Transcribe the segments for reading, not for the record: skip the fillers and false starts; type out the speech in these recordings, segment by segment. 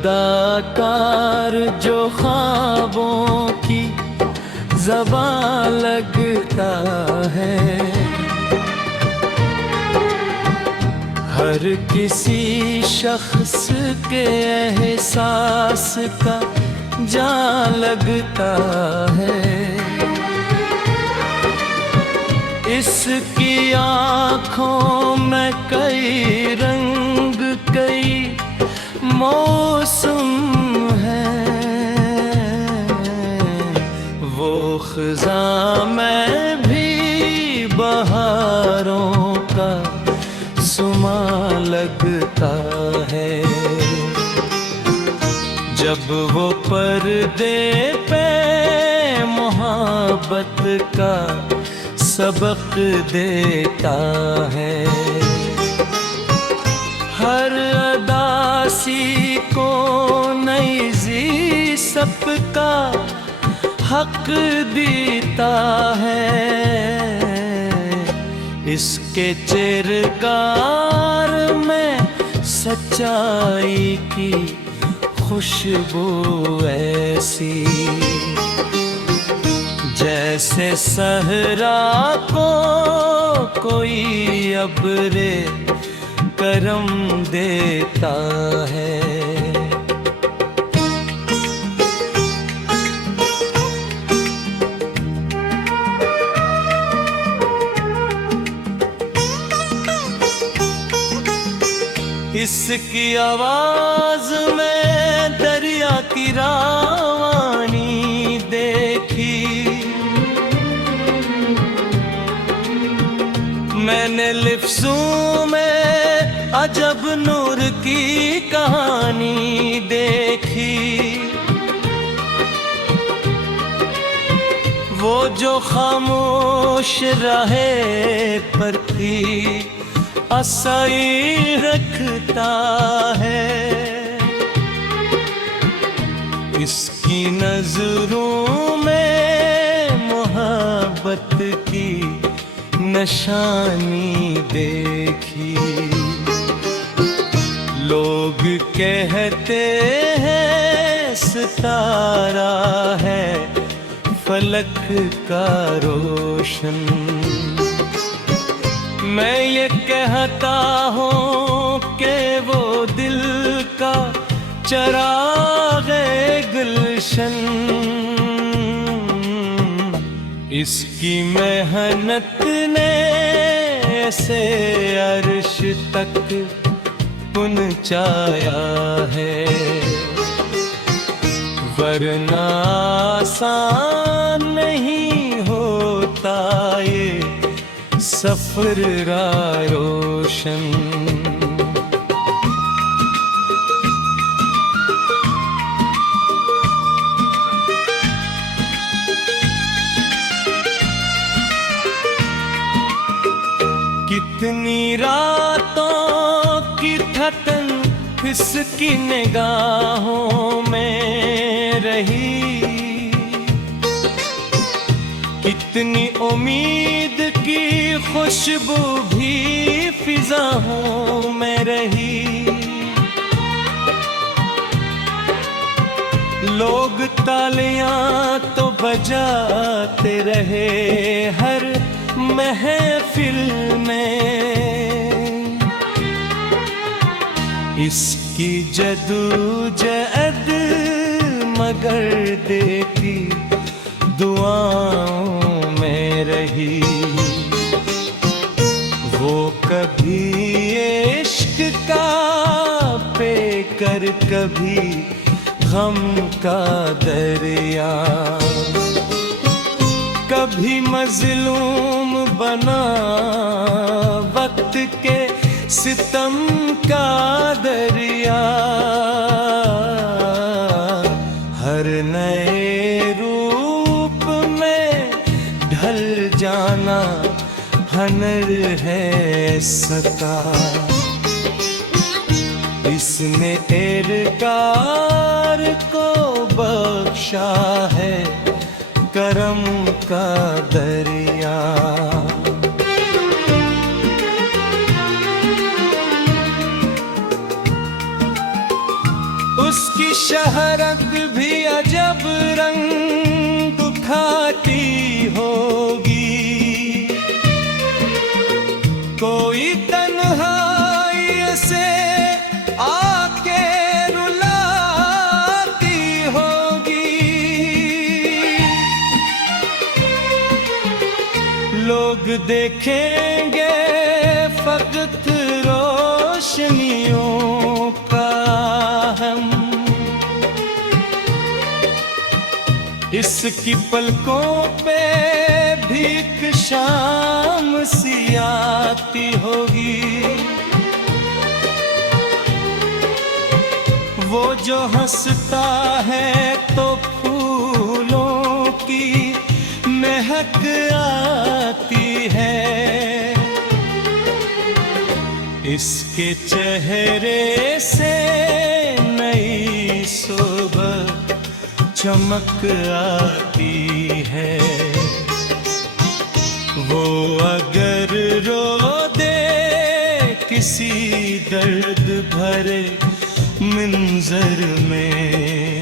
अदाकार जो ख्वाबों की ज़बां लगता है, हर किसी शख्स के एहसास का जान लगता है। इसकी आँखों में कई रंग कई मौसम है, वो ख़ज़ां में भी बहारों का सुमा लगता है। जब वो पर्दे पे मोहब्बत का सबक देता है, हर अदासी को नई ज़ी सबका हक देता है। इसके चिरगार में सच्चाई की खुशबू ऐसी, जैसे सहरा को कोई अब्रे करम देता है। इसकी आवाज में दरिया की रावानी देखी, मैंने लिफ्ज़ों में अजब नूर की कहानी देखी। वो जो खामोश रहे पर थी असई रखता है, इसकी नजरों में मोहब्बत की निशानी देखी। लोग कहते हैं सितारा है फलक का रोशन, मैं ये कहता हूँ कि वो दिल का चिराग गुलशन। इसकी मेहनत ने ऐसे अर्श तक पहुँचाया है, वरना आसान नहीं होता ये सफर रोशन। कितनी रातों की थकन इसकी निगाहों में रही, कितनी उम्मीद की खुशबू भी फिजाओं में रही। लोग तालियां तो बजाते रहे हर महफिल में, इसकी जदोजहद मगर देखी दुआओं में रही। वो कभी इश्क का पेकर कभी गम का दरिया, कभी मजलूम बना वक्त के सितम का दरिया। हर नए रूप में ढल जाना हनर है सता, इसने इरकार को बख्शा है करम का दरिया। उसकी शहरत भी अजब रंग उठाती होगी। कोई तन्हाई से आके रुलाती होगी। लोग देखेंगे फकत रोशनियों का हम, इसकी पलकों पे भीख शाम सी आती होगी। वो जो हंसता है तो फूलों की महक आती है। इसके चेहरे से नई सुबह चमक आती है। वो अगर रो दे किसी दर्द भरे मंजर में,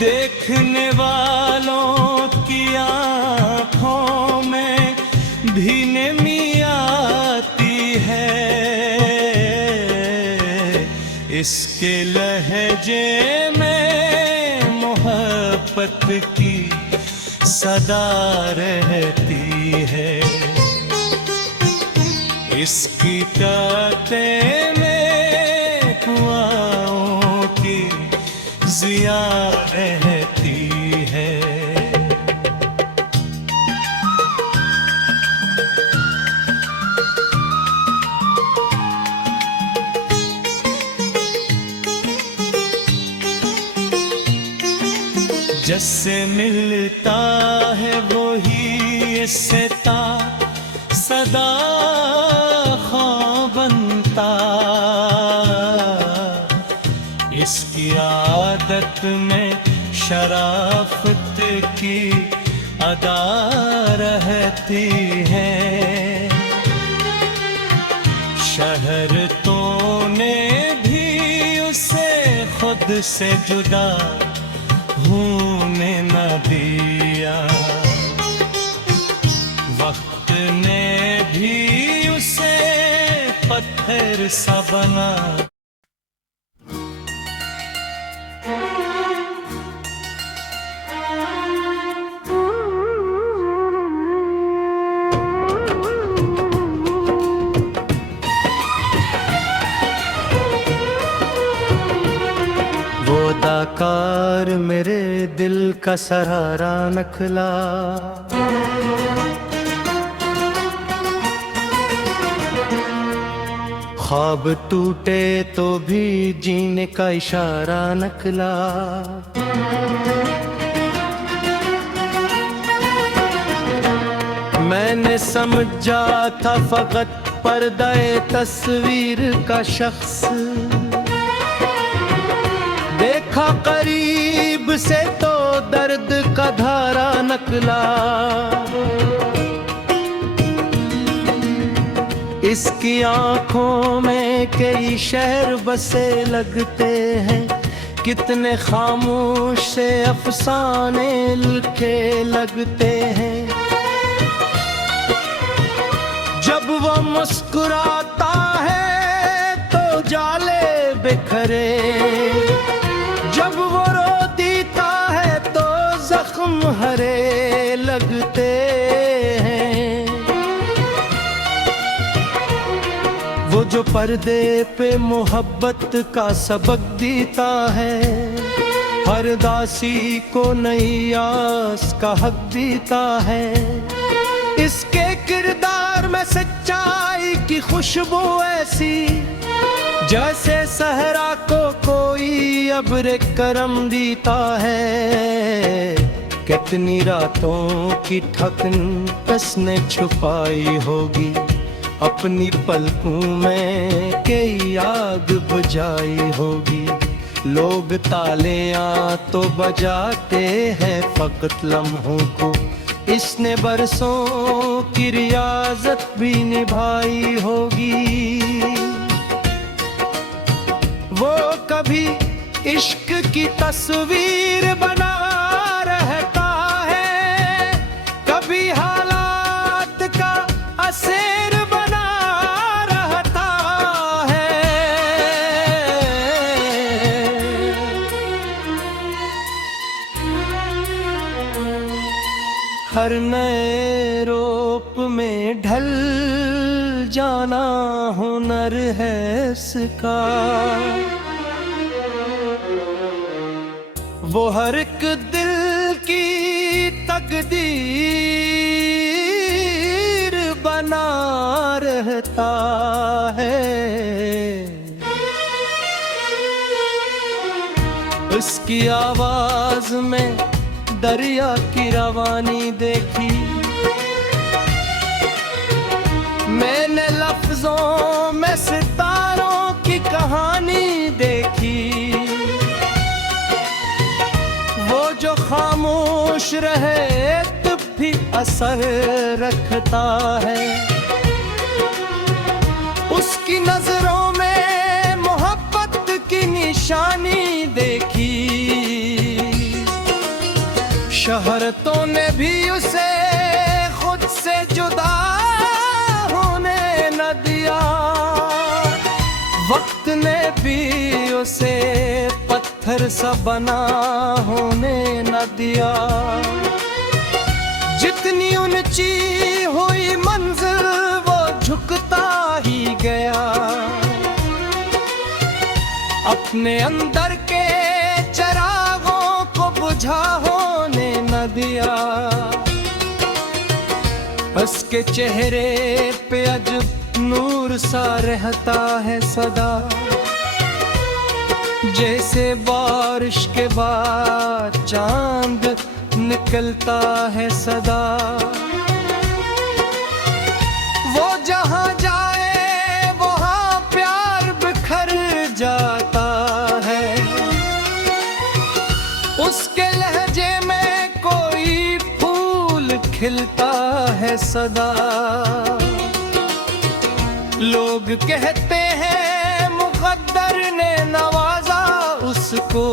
देखने वालों की आँखों में भी नमी आती है। इसके लहजे में मोहब्बत की सदा रहती है। इसकी ताकतें में कुआओं की जिया रहती है। जिससे मिलता है वो ही इससे सदा ख्वाब बनता। इसकी आदत में शराफत की अदा रहती है। शहरतों ने भी उसे खुद से जुदा होने न दिया। वक्त ने भी उसे पत्थर सा बना। वो दाकार मेरे दिल का सहारा नखला, ख्वाब टूटे तो भी जीने का इशारा नखला। मैंने समझा था फकत पर्दाए तस्वीर का शख्स, देखा करीब से तो दर्द का धारा नकला। इसकी आंखों में कई शहर बसे लगते हैं, कितने खामोश से अफसाने लिखे लगते हैं। जब वो मुस्कुराता है तो जाले बिखरे, जब वो रो देता है तो जख्म हरे लगते हैं। वो जो पर्दे पे मोहब्बत का सबक देता है, हर दासी को नई आस का हक देता है। इसके किरदार में सच्चाई की खुशबू ऐसी, जैसे सहरा को कोई अब्र करम देता है। कितनी रातों की थकन कसने छुपाई होगी, अपनी पलकों में कई आग बुझाई होगी। लोग तालियां तो बजाते हैं फकत लम्हों को, इसने बरसों की रियाजत भी निभाई होगी। वो कभी इश्क की तस्वीर बना रहता है, कभी हालात का असेर बना रहता है। हर नए रूप में ढल जाना हुनर है इसका, वो हर एक दिल की तकदीर बना रहता है। उसकी आवाज में दरिया की रवानी देखी, मैंने लफ्जों में सितारों की कहानी देखी। वो जो खामोश रहे तब भी असर रखता है, उसकी नजरों में मोहब्बत की निशानी देखी। शहरतों ने भी उसे खुद से जुदा होने न दिया, वक्त ने भी उसे पत्थर सा बना होने न दिया। जितनी ऊंची हुई मंजिल वो झुकता ही गया, अपने अंदर के चरागों को बुझा होने न दिया। उसके चेहरे पे अजब नूर सा रहता है सदा, जैसे बारिश के बाद चांद निकलता है सदा। वो जहां जाए वहां प्यार बिखर जाता है, उसके लहजे में कोई फूल खिलता है सदा। लोग कहते हैं मुक़द्दर ने नवाजा उसको,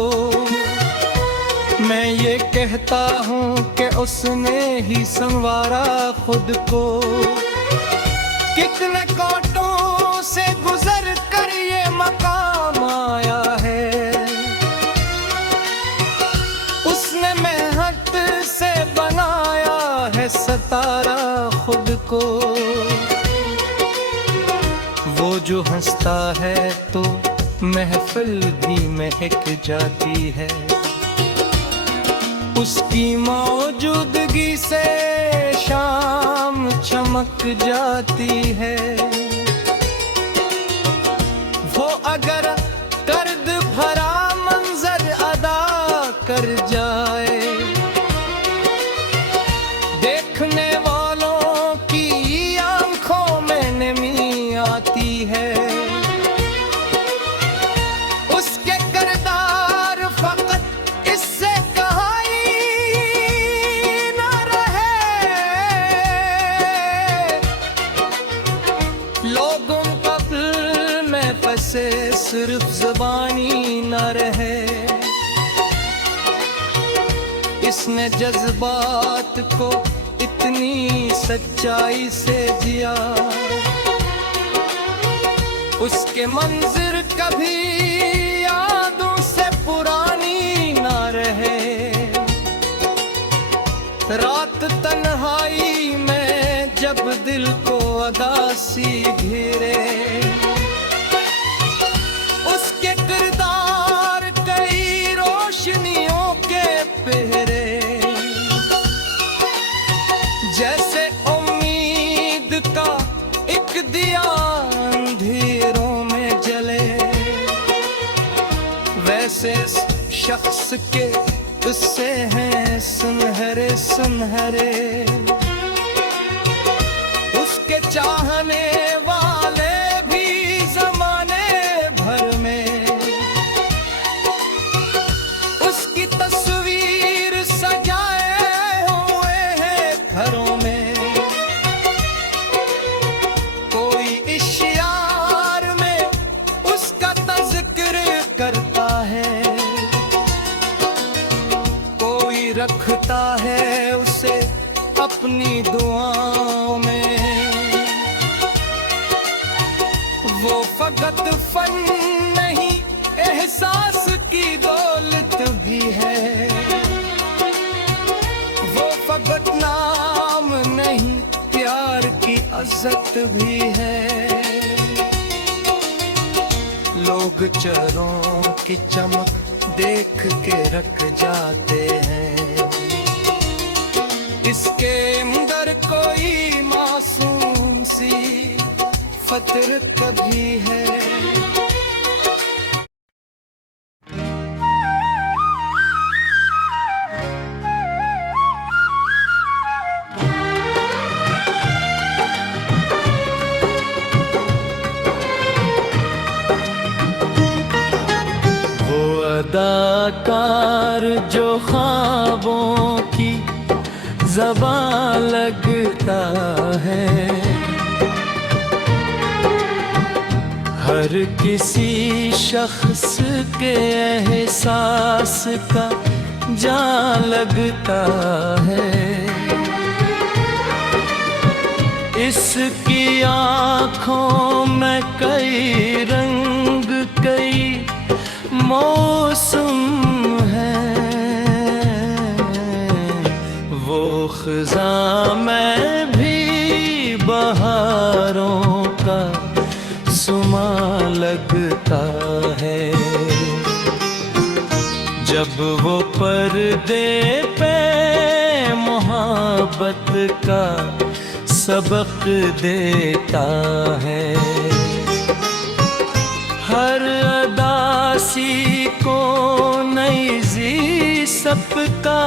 मैं ये कहता हूँ कि उसने ही संवारा खुद को। कितने कांटों से गुजर कर ये मकाम आया है, उसने मेहनत से बनाया है सितारा खुद को। वो जो हंसता है तो महफिल भी महक जाती है, उसकी मौजूदगी से शाम चमक जाती है। वो अगर दर्द भरा मंजर अदा कर जाए, देखने वालों की आंखों में नमी आती है। उसके किरदार फकत इससे कहाई न रहे, लोगों का दिल में फंसे सिर्फ ज़बानी न रहे। इसने जज्बात को इतनी सच्चाई से जिया, उसके मंजिर कभी यादों से पुरानी ना रहे। रात तन्हाई में जब दिल को अदासी घेरे, उसके किरदार कई रोशनियों के पहरे, जैसे उम्मीद का एक दिया अंधेरों में जले, वैसे शख्स के किस्से हैं सुनहरे सुनहरे। उसके चाहने वाले भी जमाने भर में उसकी तस्वीर सजाए हुए हैं घरों में। कोई इश्यार में उसका तज़किर करता अपनी दुआओं में। वो फकत फन नहीं, एहसास की दौलत भी है। वो फकत नाम नहीं, प्यार की इज्जत भी है। लोग चरों की चमक देख के रख जाते हैं, इसके अंदर कोई मासूम सी फितरत कभी है। अदाकार जो ख्वाबों की ज़बान लगता है, हर किसी शख्स के एहसास का जान लगता है। इसकी आँखों में कई रंग, कई मौसम है। वो ख़ज़ां में भी बहारों का सुमा लगता है। जब वो पर्दे पे मोहब्बत का सबक देता है, हर अदासी को नई ज़ी सबका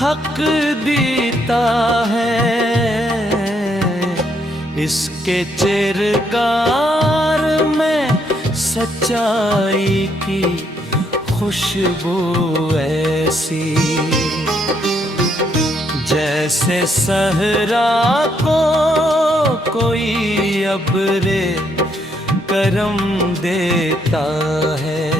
हक देता है। इसके चिरगार में सच्चाई की खुशबू ऐसी, जैसे सहरा को कोई अब्रे करम देता है।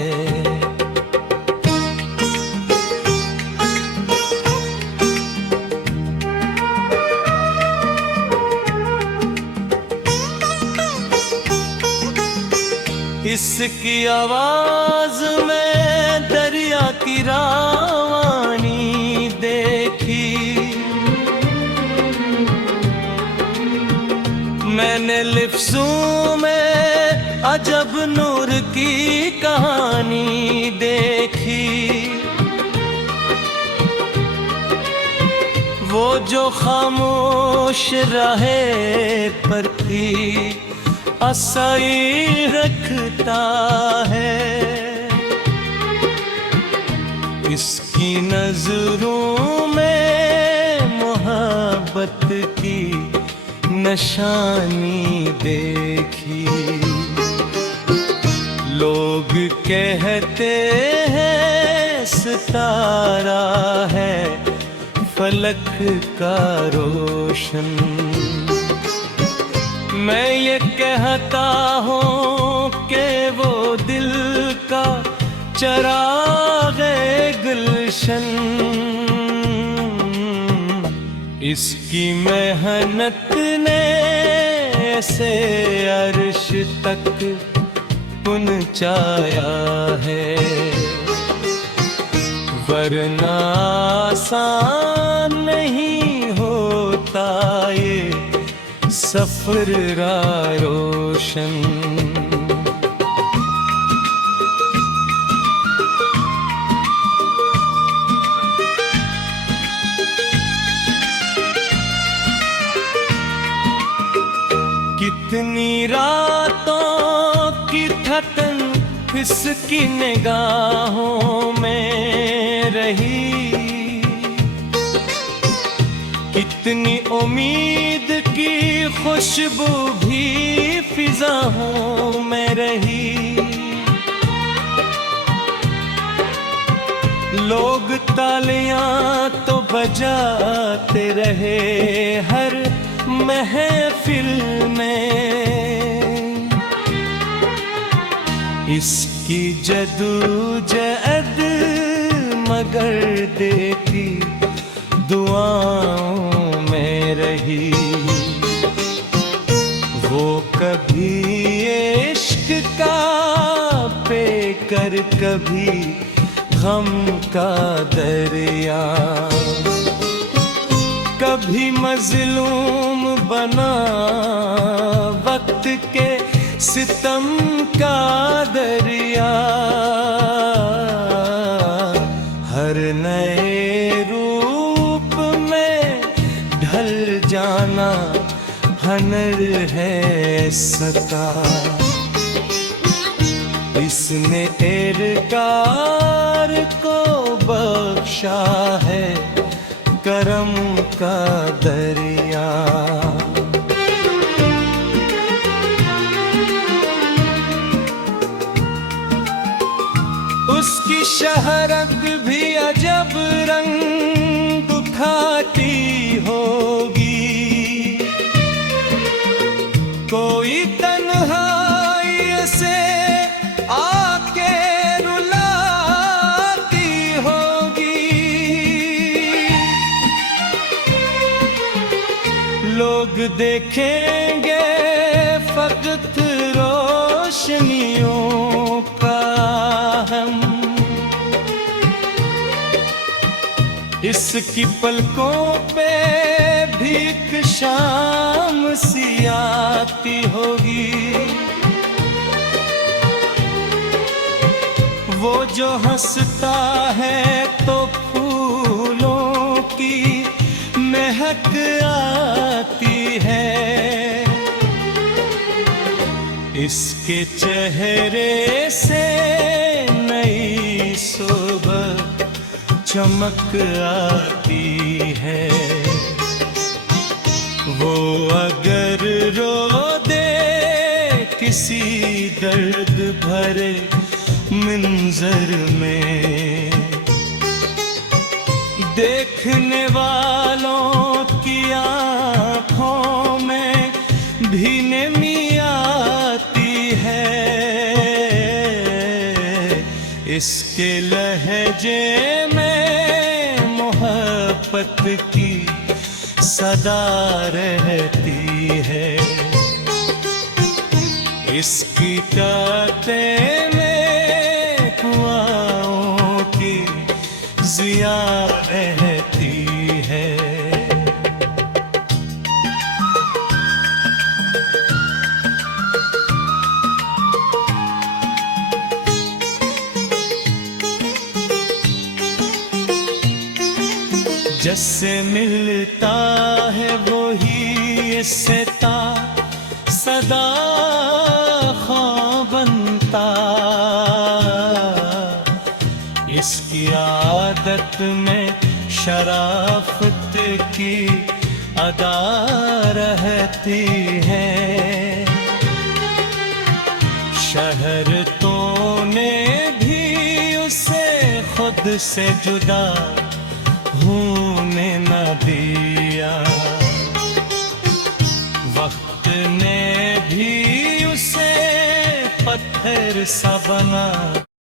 इसकी आवाज में दरिया की रावानी देखी, मैंने लिफ्ज़ों में अजब नूर की कहानी देखी। वो जो खामोश रहे पर भी आसाई रखता है, इसकी नजरों में मोहब्बत की निशानी देखी। लोग कहते हैं सितारा है फलक का रोशन, मैं ये कहता हूँ कि वो दिल का चराग़ गुलशन। इसकी मेहनत ने ऐसे अर्श तक पहुँचाया है, वरना आसान नहीं होता ये सफर रोशन। कितनी रातों की थकन इसकी निगाहों में रही, कितनी उम्मीद की खुशबू भी फिजाओं में रही। लोग तालियां तो बजाते रहे हर महफिल में, इसकी जदोजहद मगर देती दुआओं रही। वो कभी इश्क का पेकर, कभी गम का दरिया, कभी मजलूम बना वक्त के सितम का दरिया। हर नए रूप में ढल जाना हनर है सका। इसने इरकार को बख्शा है करम का दरिया। उसकी शहरत भी अजब रंग उठाती होगी, कोई तन्हाई से आके रुलाती होगी। लोग देखेंगे फकत रोशनियों का हम, इसकी पलकों पे भीख शाम सी आती होगी। वो जो हंसता है तो फूलों की महक आती है। इसके चेहरे से नई सुबह चमक आती है। वो अगर रो दे किसी दर्द भरे मंजर में, देखने वालों की आँखों में भी नमी आती है। इसके लहजे में मोहब्बत की सदा रहती है। इसकी कांटें में कुआओं की जिया रहती है। जिससे मिलता है वो ही इससे सदा ख्वाब बनता। इसकी आदत में शराफत की अदा रहती है। शहरतों ने भी उसे खुद से जुदा होने न दिया। वक्त ने भी उसे पत्थर सा बना